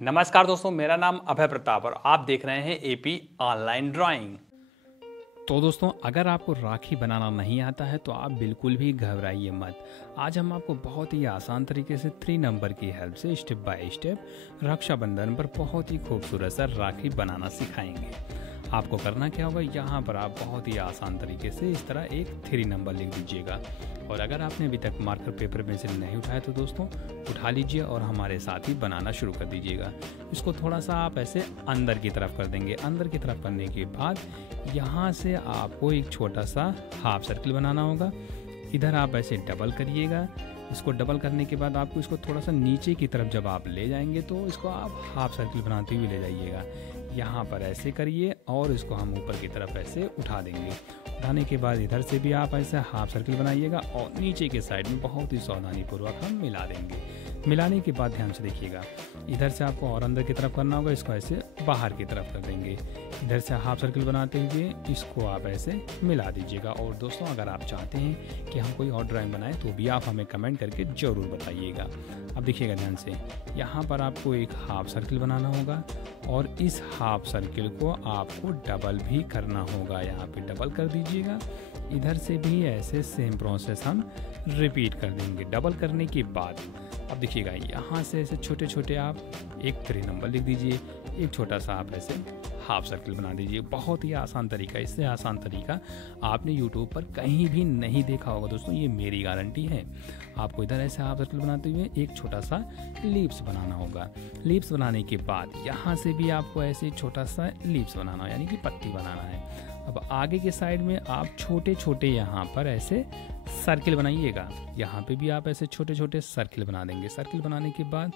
नमस्कार दोस्तों, मेरा नाम अभय प्रताप और आप देख रहे हैं एपी ऑनलाइन ड्राइंग। तो दोस्तों, अगर आपको राखी बनाना नहीं आता है तो आप बिल्कुल भी घबराइए मत। आज हम आपको बहुत ही आसान तरीके से 3 नंबर की हेल्प से स्टेप बाय स्टेप रक्षाबंधन पर बहुत ही खूबसूरत सा राखी बनाना सिखाएंगे। आपको करना क्या होगा, यहाँ पर आप बहुत ही आसान तरीके से इस तरह एक 3 नंबर लिख दीजिएगा। और अगर आपने अभी तक मार्कर पेपर पेंसिल नहीं उठाया तो दोस्तों उठा लीजिए और हमारे साथ ही बनाना शुरू कर दीजिएगा। इसको थोड़ा सा आप ऐसे अंदर की तरफ कर देंगे। अंदर की तरफ करने के बाद यहाँ से आपको एक छोटा सा हाफ सर्किल बनाना होगा। इधर आप ऐसे डबल करिएगा। इसको डबल करने के बाद आपको इसको थोड़ा सा नीचे की तरफ जब आप ले जाएंगे तो इसको आप हाफ सर्किल बनाते हुए ले जाइएगा। यहाँ पर ऐसे करिए और इसको हम ऊपर की तरफ ऐसे उठा देंगे। उठाने के बाद इधर से भी आप ऐसे हाफ सर्किल बनाइएगा और नीचे के साइड में बहुत ही सावधानी पूर्वक हम मिला देंगे। मिलाने के बाद ध्यान से देखिएगा, इधर से आपको और अंदर की तरफ करना होगा। इसको ऐसे बाहर की तरफ कर देंगे। इधर से हाफ सर्किल बनाते हुए इसको आप ऐसे मिला दीजिएगा। और दोस्तों, अगर आप चाहते हैं कि हम कोई और ड्राइंग बनाएं तो भी आप हमें कमेंट करके ज़रूर बताइएगा। अब देखिएगा ध्यान से, यहाँ पर आपको एक हाफ सर्किल बनाना होगा और इस हाफ सर्किल को आपको डबल भी करना होगा। यहाँ पे डबल कर दीजिएगा। इधर से भी ऐसे सेम प्रोसेस हम रिपीट कर देंगे। डबल करने के बाद अब देखिएगा, यहाँ से ऐसे छोटे छोटे आप एक 3 नंबर लिख दीजिए। एक छोटा सा आप ऐसे हाफ सर्किल बना दीजिए। बहुत ही आसान तरीका, इससे आसान तरीका आपने YouTube पर कहीं भी नहीं देखा होगा दोस्तों, ये मेरी गारंटी है। आपको इधर ऐसे हाफ सर्किल बनाते हुए एक छोटा सा लीव्स बनाना होगा। लीव्स बनाने के बाद यहाँ से भी आपको ऐसे छोटा सा लीव्स बनाना है, यानी कि पत्ती बनाना है। अब आगे के साइड में आप छोटे छोटे यहाँ पर ऐसे सर्किल बनाइएगा। यहाँ पे भी आप ऐसे छोटे छोटे सर्किल बना देंगे। सर्किल बनाने के बाद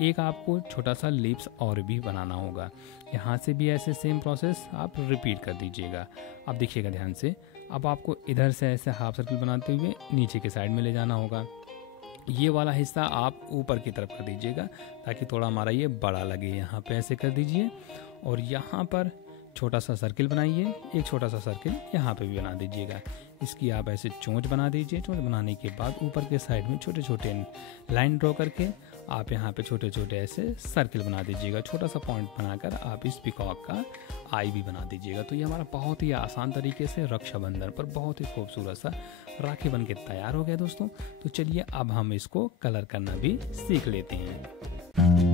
एक आपको छोटा सा लिप्स और भी बनाना होगा। यहाँ से भी ऐसे सेम प्रोसेस आप रिपीट कर दीजिएगा। अब देखिएगा ध्यान से, अब आपको इधर से ऐसे हाफ सर्किल बनाते हुए नीचे के साइड में ले जाना होगा। ये वाला हिस्सा आप ऊपर की तरफ कर दीजिएगा ताकि थोड़ा हमारा ये बड़ा लगे। यहाँ पे ऐसे कर दीजिए और यहाँ पर छोटा सा सर्किल बनाइए। एक छोटा सा सर्किल यहाँ पे भी बना दीजिएगा। इसकी आप ऐसे चोंच बना दीजिए। चोंच बनाने के बाद ऊपर के साइड में छोटे छोटे लाइन ड्रॉ करके आप यहाँ पे छोटे छोटे ऐसे सर्किल बना दीजिएगा। छोटा सा पॉइंट बनाकर आप इस पिकॉक का आई भी बना दीजिएगा। तो ये हमारा बहुत ही आसान तरीके से रक्षाबंधन पर बहुत ही खूबसूरत सा राखी बन के तैयार हो गया दोस्तों। तो चलिए अब हम इसको कलर करना भी सीख लेते हैं।